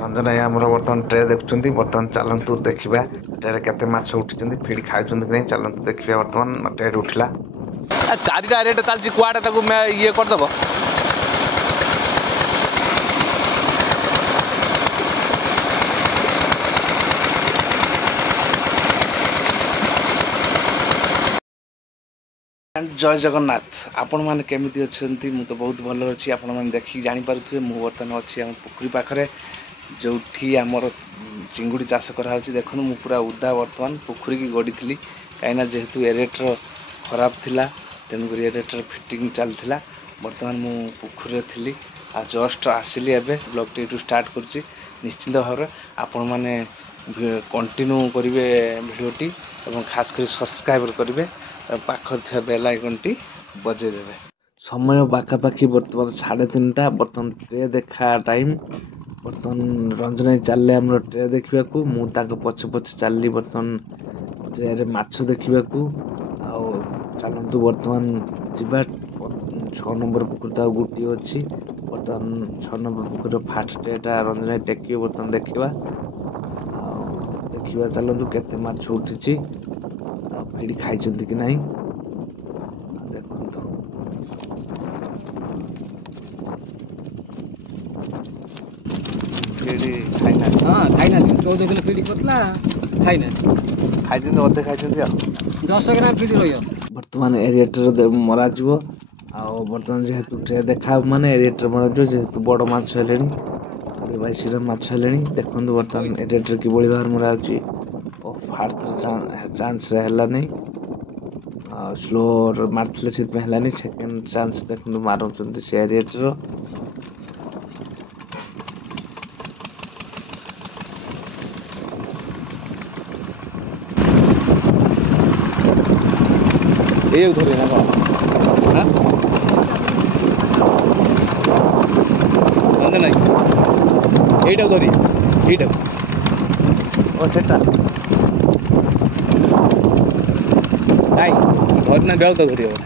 रंजन भाई आमर बर्तमान ट्रे देखुं बर्तमान चलतु देखा ट्रे केते माछ उठी फिर खाई कि नहीं चलतु देखा बर्तमान ट्रे उठला चारिटा रेट चलती कुआडे ये करदेव जय जगन्नाथ आपण मैंने केमी अच्छा मुझे तो बहुत भल अच्छी आपण मैंने देखिए जानीपे मुझे बर्तमान अच्छी आम पोखरी पाखे जो आमर चिंगुड़ी चाष कराऊँ देखो मुझे पूरा उदा बर्तमान पोखरी की गड़ी थी कहीं जेहेतु एरेटर खराब थिला तेणुक एरेटर फिटिंग चलता बर्तमान मु पोखरी थी आ जस्ट आसिली एवं ब्लॉग टी स्टार्ट कर निश्चिंत भाव में आपण मैंने कंटिन्यू करेंगे भिडटी और खास कर सब्सक्राइब करेंगे पाखर बेल आइकन टी बजेदेवे समय पाखापाखि बर्तमान 3:30 बर्तमान ट्रे देखा टाइम बर्तमान रंजन चलले आम ट्रे देखा मुझे पछे पछे चलली बर्तमान ट्रे माछ देखा चलतु बर्तमान जा 6 नंबर पुकुर तो गोटे अच्छी बर्तमान 6 नंबर पुकुर फास्ट ट्रेटा रंजन टेक बर्तमान देखा देखा चलतु केते माछ उठी फिर खाई कि नहीं देखो खाईना 14 किलो फिट करला खाईना खाई अधे खाई 10 ग्राम फिट रही बर्तमान एरिएटर मरा जीवो बर्तमान जेहेतु ट्रे देखा माने एरिएटर मरा जीवो जेहेतु बड़ माछ हेलेनी 22 माछ हेलेनी देखंतु बर्तमान एरिएटर कि बळी बाहर मरा अछि ओ फास्ट चांस रहला नहीं स्लो मारथिले से हेलानी सेकंड चांस देखंतु मारुचंती से एरिएटर ये उधर ना कौन हाँ नहीं এইটা ধরি এইটা ও সেটা নাই ধর না বেল তো ধরি হবে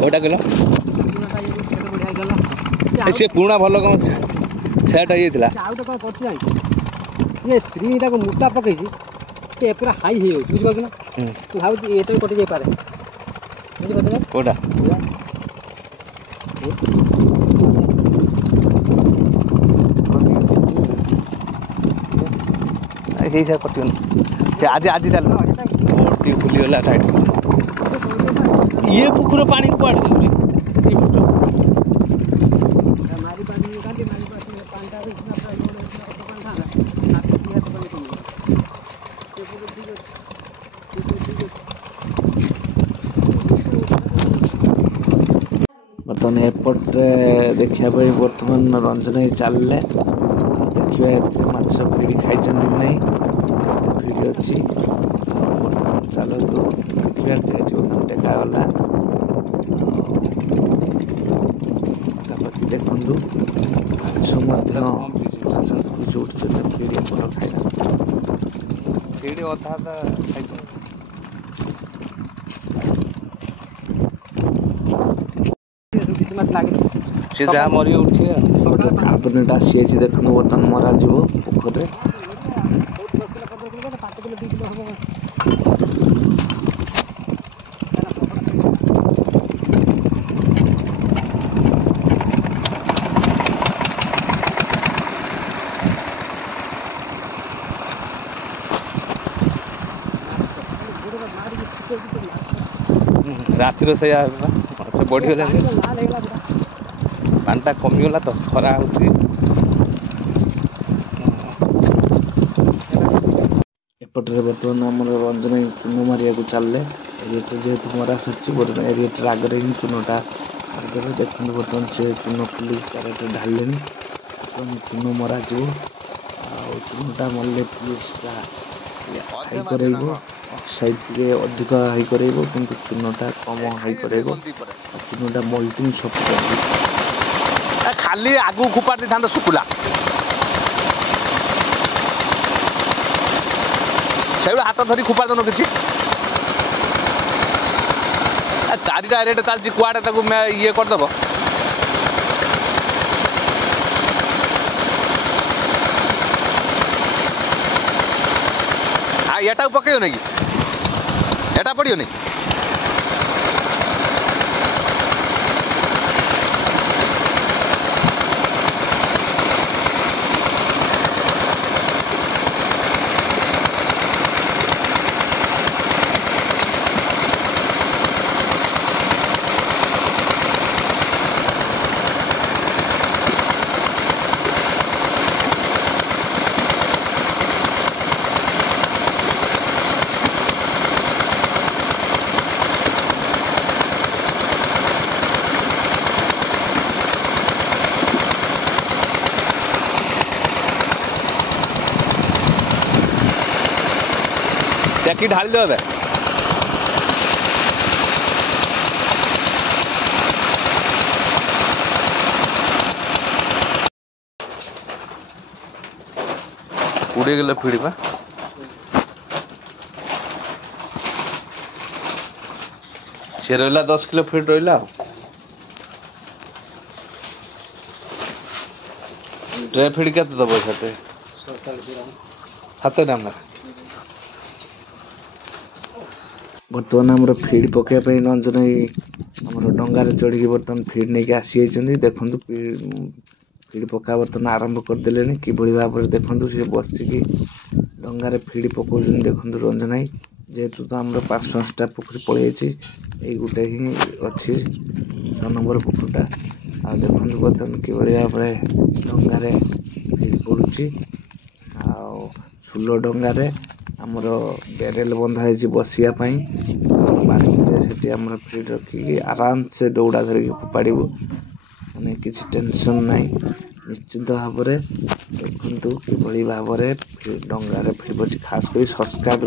कोटा किलो से पुराना भल कौन सेट हो आउ तो कौन कर ये स्प्रिंग टाक मोटा पकई से पूरा हाई हो बुझे ना तू भाव ये कटि जाए पारे कोटा कटन आज आज चल खुलीगला टाइट ये पुकुर पानी कुआड़ दे बर्तमान एपटे देखा बर्तमान रंजन चलले देखिए माछ फिड़ी खाई कि नहीं फिड़ी अच्छी बर्तमान चलतु देखा टेकागला देखु माछ उठते फिड़ी एपट खाइला फिड़ी अधा खाई से जहाँ मरी उठी कार्बोनेट आसी देखो बर्तमान मरा जीव पोखर रातिर से बढ़ीगला पानी कमिगला तो खरा होती एपटे बर्तमान आम रंजन चून मारिया चलले एरिएटर जेहेतु मरा सर बर्तमान एरिएटर आगे ही चूनटा आगे देखते बर्तमान से चून खुली चारे ढाले चून मरा चूनटा मरले पीसटा ହାଇ କରାଇବ, ସାଇଡ଼୍ରେ ଅଧିକ ହାଇ କରାଇବ କିନ୍ତୁ ଚୂନଟା କମ ହାଇ କରାଇବ। ଚୂନଟା ମଲ୍ଟିଂ ସଫ୍ଟ ଖାଲି ଆଗକୁ ଖୁପାଡ଼ି ଦେଇଥାନ୍ତ ଶୁଖିଲା ସେଇଠୁ ହାତ ଧରି ଖୁପାଡ଼ି ଦେଉନ କିଛି। ଚାରିଟା ରେଟ୍ ଚାଲିଛି କୁଆଡ଼େ ତାକୁ ଇଏ କରିଦେବ। ଏଟାକୁ ପକେଇବନି କି ଏଟା ପଡ଼ିବନି। দেখি ঢালি দেবে উড়ে গেলে ফিড়বা সে রইলা 10 কিলো ফিট রইলা। ট্রে ফিট কেতে দেবো সাথে 7 গ্রাম না। ବର୍ତ୍ତମାନ ଆମର ଫିଡ୍ ପକେଇବା ପାଇଁ ରଞ୍ଜନ ଆମର ଡଙ୍ଗାରେ ଚଢ଼ିକି ବର୍ତ୍ତମାନ ଫିଡ୍ ନେଇକି ଆସିଯାଇଛନ୍ତି। ଦେଖନ୍ତୁ ଫିଡ୍ ପକା ବର୍ତ୍ତମାନ ଆରମ୍ଭ କରିଦେଲେଣି। କିଭଳି ଭାବରେ ଦେଖନ୍ତୁ ସେ ବସିକି ଡଙ୍ଗାରେ ଫିଡ୍ ପକାଉଛନ୍ତି। ଦେଖନ୍ତୁ ରଞ୍ଜନ ଭାଇ, ଯେହେତୁ ତ ଆମର 5-5ଟା ପୋଖରୀ ପଳେଇଯାଇଛି, ଏଇ ଗୋଟେ ହିଁ ଅଛି 6 ନମ୍ବର ପୋଖରୀଟା। ଆଉ ଦେଖନ୍ତୁ ବର୍ତ୍ତମାନ କିଭଳି ଭାବରେ ଡଙ୍ଗାରେ ଫିଡ୍ ପଡ଼ୁଛି। ଆଉ ସୁଲ ଡଙ୍ଗାରେ ଆମର ବ୍ୟାରେଲ ବନ୍ଧା ହେଇଛି ବସିବା ପାଇଁ। ପାଣିରେ ସେଠି ଆମର ଫିଡ୍ ରଖିକି ଆରାମସେ ଦୌଡ଼ା ଧରିକି ଫୋପାଡ଼ିବୁ, ମାନେ କିଛି ଟେନସନ୍ ନାହିଁ। ନିଶ୍ଚିନ୍ତ ଭାବରେ ଦେଖନ୍ତୁ କିଭଳି ଭାବରେ ଡଙ୍ଗାରେ ଫିଡ୍ ପଡୁଛି। ଖାସ୍ କରି ସବସ୍କ୍ରାଇବ୍